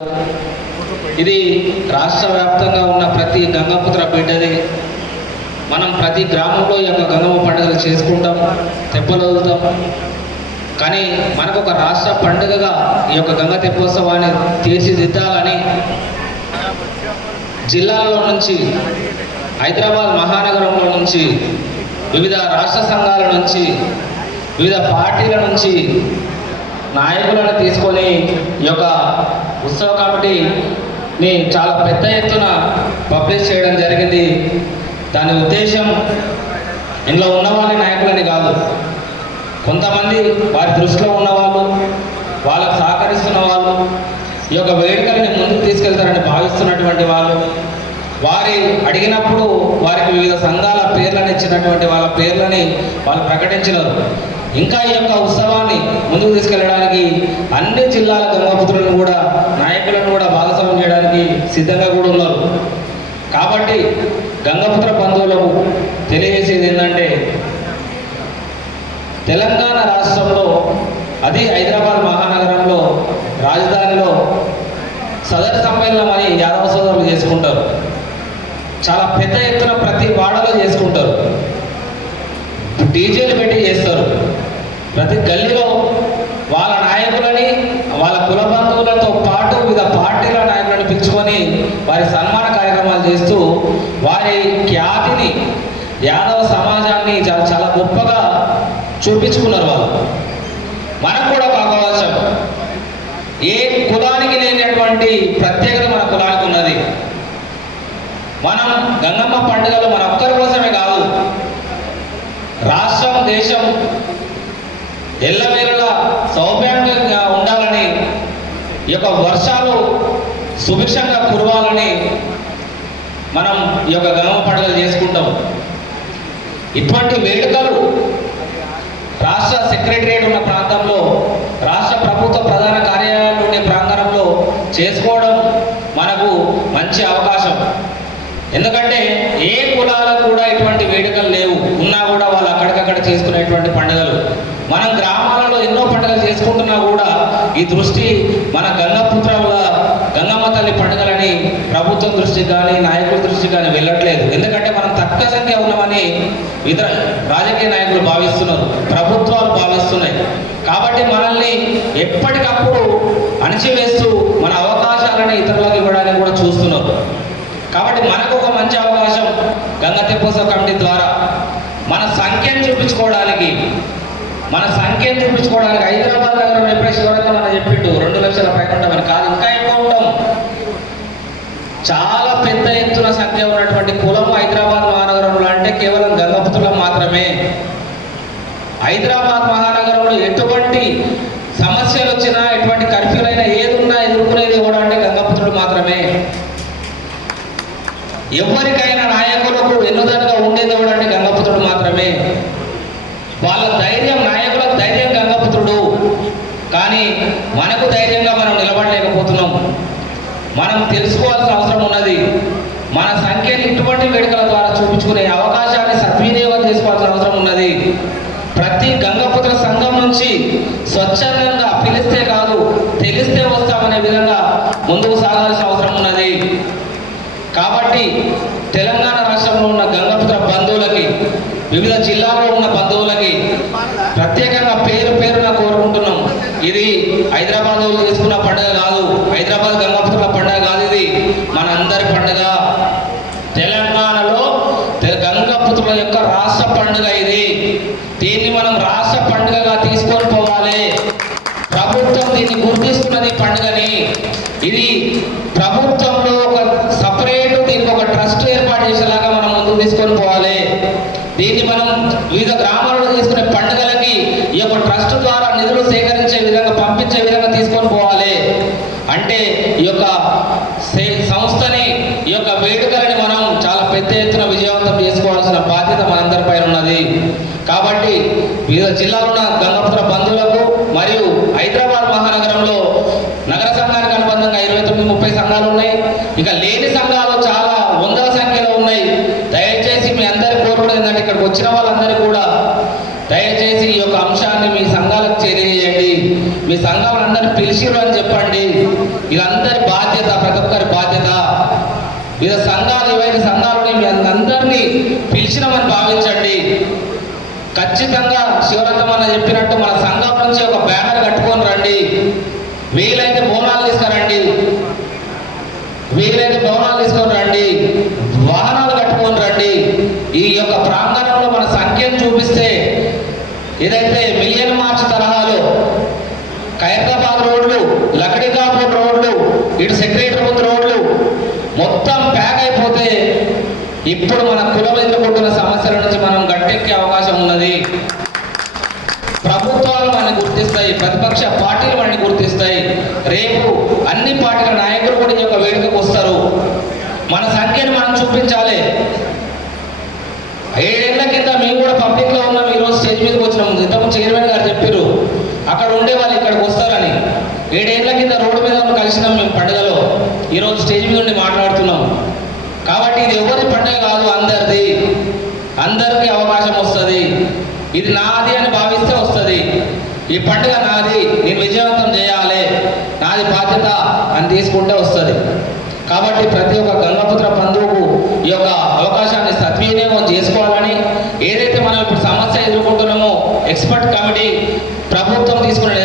ఇది రాష్ట్ర వ్యాప్తంగా ఉన్న ప్రతి గంగపుత్ర బిడ్డది. మనం ప్రతి గ్రామంలో ఈ యొక్క గంగమ్మ పండుగలు చేసుకుంటాం, తెప్పలు వదులుతాం. కానీ మనకు ఒక రాష్ట్ర పండుగగా ఈ యొక్క గంగ తెప్పోత్సవాన్ని తీర్చిదిద్దాలని జిల్లాలో నుంచి, హైదరాబాద్ మహానగరంలో నుంచి, వివిధ రాష్ట్ర సంఘాల నుంచి, వివిధ పార్టీల నుంచి నాయకులను తీసుకొని ఈ యొక్క ఉత్సవ కమిటీని చాలా పెద్ద ఎత్తున పబ్లిష్ చేయడం జరిగింది. దాని ఉద్దేశం ఇందులో ఉన్నవాళ్ళ నాయకులని కాదు, కొంతమంది వారి దృష్టిలో ఉన్నవాళ్ళు, వాళ్ళకు సహకరిస్తున్న వాళ్ళు, ఈ యొక్క వేడుకల్ని ముందుకు తీసుకెళ్తారని భావిస్తున్నటువంటి వాళ్ళు, వారి అడిగినప్పుడు వారికి వివిధ సంఘాల పేర్లను ఇచ్చినటువంటి వాళ్ళ పేర్లని వాళ్ళు ప్రకటించినారు. ఇంకా ఈ యొక్క ఉత్సవాన్ని ముందుకు తీసుకెళ్ళడానికి అన్ని జిల్లాల గంగపుత్రులను కూడా, నాయకులను కూడా భాగస్వామ్యం చేయడానికి సిద్ధంగా కూడా ఉన్నారు. కాబట్టి గంగపుత్ర బంధువులకు తెలియజేసేది ఏంటంటే, తెలంగాణ రాష్ట్రంలో, అది హైదరాబాద్ మహానగరంలో రాజధానిలో సదర్ సమ్మేళనం అని యాదవ సోదరులు చేసుకుంటారు. చాలా పెద్ద ఎత్తున ప్రతి వాడలో చేసుకుంటారు, డీజేలు పెట్టి చేస్తారు. ప్రతి గల్లీలో వాళ్ళ నాయకులని, వాళ్ళ కుల బంధువులతో పాటు వివిధ పార్టీల నాయకులను పిలుచుకొని వారి సన్మాన కార్యక్రమాలు చేస్తూ వారి ఖ్యాతిని, యాదవ సమాజాన్ని చాలా గొప్పగా చూపించుకున్నారు వాళ్ళు. మనకు కూడా ఒక అవకాశం, ఏ కులానికి లేనటువంటి ప్రత్యేకత మన కులానికి ఉన్నది. మనం గంగమ్మ పండుగలు మన ఒక్కరి కోసమే కాదు, రాష్ట్రం, దేశం ఎల్లవేళలా సౌభ్యంగా ఉండాలని, ఈ యొక్క వర్షాలు సుభిక్షంగా కురవాలని మనం ఈ యొక్క గంగమ్మ పండుగలు చేసుకుంటాం. ఇటువంటి వేడుకలు రాష్ట్ర సెక్రటరియట్ ఉన్న ప్రాంతంలో, రాష్ట్ర ప్రభుత్వ ప్రధాన కార్యాలయాలు ఉండే ప్రాంగణంలో చేసుకోవడం మనకు మంచి అవకాశం. ఎందుకంటే ఏ కులాలకు కూడా ఇటువంటి వేడుకలు లేవు, ఉన్నా కూడా వాళ్ళు అక్కడికక్కడ చేసుకునేటువంటి పండుగలు. మనం గ్రామాలలో ఎన్నో పండుగలు చేసుకుంటున్నా కూడా ఈ దృష్టి మన గంగమ్మ తల్లి పండుగలని ప్రభుత్వం దృష్టికి కానీ, నాయకుల దృష్టికి కానీ వెళ్ళట్లేదు. ఎందుకంటే మనం తక్కువ సంఖ్య ఉన్నామని ఇతర రాజకీయ నాయకులు భావిస్తున్నారు, ప్రభుత్వాలు భావిస్తున్నాయి. కాబట్టి మనల్ని ఎప్పటికప్పుడు అణచివేస్తూ మన అవకాశాలని ఇతరులకు ఇవ్వడానికి కూడా చూస్తున్నారు. కాబట్టి మనకు ఒక మంచి అవకాశం గంగ తెప్పోత్సవ కమిటీ ద్వారా మన సంఖ్యను చూపించుకోవడానికి హైదరాబాద్ నగరం ఎప్పుడే శివరంగా మనం చెప్పిండు 2 లక్షల పైన ఉంటామని కాదు, ఇంకా ఎక్కువ ఉంటాం. చాలా పెద్ద ఎత్తున సంఖ్య ఉన్నటువంటి కులం హైదరాబాద్ మహానగరంలో అంటే కేవలం గంగపుత్రులం మాత్రమే. హైదరాబాద్ మహానగరంలో ఎటువంటి సమస్యలు వచ్చినా, ఎటువంటి కర్ఫ్యూలైనా, ఏదున్నా ఎదుర్కొనేది కూడా అంటే గంగపుత్రులు మాత్రమే. ఎవరికైనా నాయకులకు ఎన్నుదన్నుగా ఉండేది కూడా అంటే గంగపుత్రుడు మాత్రమే. వాళ్ళ ధైర్యం, నాయకులకు ధైర్యం గంగపుత్రుడు. కానీ మనకు ధైర్యంగా మనం నిలబడలేకపోతున్నాం. మనం తెలుసుకోవాల్సిన అవసరం ఉన్నది. మన సంఖ్యను ఇటువంటి వేడుకల ద్వారా చూపించుకునే అవకాశాన్ని సద్వినియోగం చేసుకోవాల్సిన అవసరం ఉన్నది. ప్రతి గంగపుత్ర సంఘం నుంచి స్వచ్ఛందంగా పిలిస్తే కాదు, తెలిస్తే వస్తామనే విధంగా ముందుకు సాగాల్సిన అవసరం ఉన్నది. కాబట్టి తెలంగాణ రాష్ట్రంలో ఉన్న గంగపుత్ర బంధువులకి, వివిధ జిల్లాల్లో ఉన్న బంధువులకి ప్రత్యేకంగా పేరు పేరున కోరుకుంటున్నాం. ఇది హైదరాబాద్ చేసుకున్న పండుగ కాదు, హైదరాబాద్ గంగపుత్రుల పండుగ కాదు, ఇది మనందరి పండుగ. తెలంగాణలో గంగపుత్రుల యొక్క రాష్ట్ర పండుగ ఇది. దీన్ని మనం రాష్ట్ర పండుగగా తీసుకొని పోవాలి. ప్రభుత్వం దీన్ని గుర్తిస్తున్నది పండుగని. ఇది ప్రభుత్వంలో ఒక సపరేట్, దీనికి ఒక ట్రస్ట్ ఏర్పాటు చేసేలాగా మనం ముందుకు తీసుకొని పోవాలి. దీన్ని మనం వివిధ గ్రామాలలో చేసుకునే పండుగలకి ఈ యొక్క ట్రస్ట్ ద్వారా నిధులు సేకరించే విధంగా, పంపించే విధంగా తీసుకొని పోవాలి. అంటే ఈ యొక్క సంస్థని, ఈ యొక్క వేడుకలని మనం చాలా పెద్ద ఎత్తున విజయవంతం చేసుకోవాల్సిన బాధ్యత మనందరిపైన ఉన్నది. కాబట్టి వివిధ జిల్లాలో ఉన్న గంగపుత్ర బంధువులకు మరియు హైదరాబాద్ మహానగరంలో నగర సంఘానికి అనుబంధంగా 29-30 సంఘాలు ఉన్నాయి. ఇక లేని సంఘాలు చాలా వందల సంఖ్యలో ఉన్నాయి. దయచేసి మీ అందరి కోరుకునేది ఏంటంటే, ఇక్కడికి వచ్చిన వాళ్ళందరికీ కూడా దయచేసి ఈ యొక్క అంశాన్ని మీ సంఘాలకు తెలియజేయండి. మీ సంఘాలందరినీ పిలిచిరు అని చెప్పండి. వీళ్ళందరి బాధ్యత, ప్రతి ఒక్కరి బాధ్యత. వివిధ సంఘాలు, ఏవైనా సంఘాలని మీ అందరినీ పిలిచినామని భావించండి. ఖచ్చితంగా శివరత్నం అన్న చెప్పినట్టు మన సంఘం నుంచి ఒక బ్యానర్ కట్టుకొని రండి. వీలైతే బోనాలు తీసుకురండి, వాహనాలు కట్టుకొని రండి. ఈ యొక్క ప్రాంగణంలో మన సంఖ్యను చూపిస్తే ఏదైతే మిలియన్ మార్చ్ తరహాలో ఖైరతాబాద్ రోడ్లు, లక్డీకాపూర్ రోడ్లు, ఇటు సెక్రటరీ రోడ్లు మొత్తం ప్యాక్ అయిపోతే ఇప్పుడు మన కులం ఎదుర్కొంటున్న సమస్యల నుంచి మనం గట్టెక్కే అవకాశం ఉన్నది. ప్రభుత్వాలు మనల్ని గుర్తిస్తాయి, ప్రతిపక్ష పార్టీలు మనల్ని గుర్తిస్తాయి. రేపు అన్ని పార్టీల నాయకులు కూడా ఈ యొక్క వేడుకకు వస్తారు. మన సంఖ్యను మనం చూపించాలి. 7 ఏళ్ల కింద మేము కూడా పబ్లిక్లో ఉన్నాం, ఈరోజు స్టేజ్ మీదకి వచ్చినాం. ఇంతకుముందు చైర్మన్ గారు చెప్పారు అక్కడ ఉండే వాళ్ళు ఇక్కడికి వస్తారని. 7 ఏళ్ల కింద రోడ్డు మీద కలిసినాం మేము పండుగలో, ఈరోజు స్టేజ్ మీద ఉండి మాట్లాడుతున్నాం. కాబట్టి ఇది ఎవరి పండుగ కాదు, అందరిది. అందరికీ అవకాశం వస్తుంది. ఇది నాది అని భావిస్తే వస్తుంది. ఈ పండుగ నాది, నేను విజయవంతం చేయాలి, నాది బాధ్యత అని తీసుకుంటే వస్తుంది. కాబట్టి ప్రతి ఒక్క గంగపుత్ర బంధువుకు ఈ యొక్క అవకాశాన్ని సద్వినియోగం చేసుకోవాలని, ఏదైతే మనం ఇప్పుడు సమస్య ఎదుర్కొంటున్నామో ఎక్స్పర్ట్ కమిటీ ప్రభుత్వం తీసుకున్న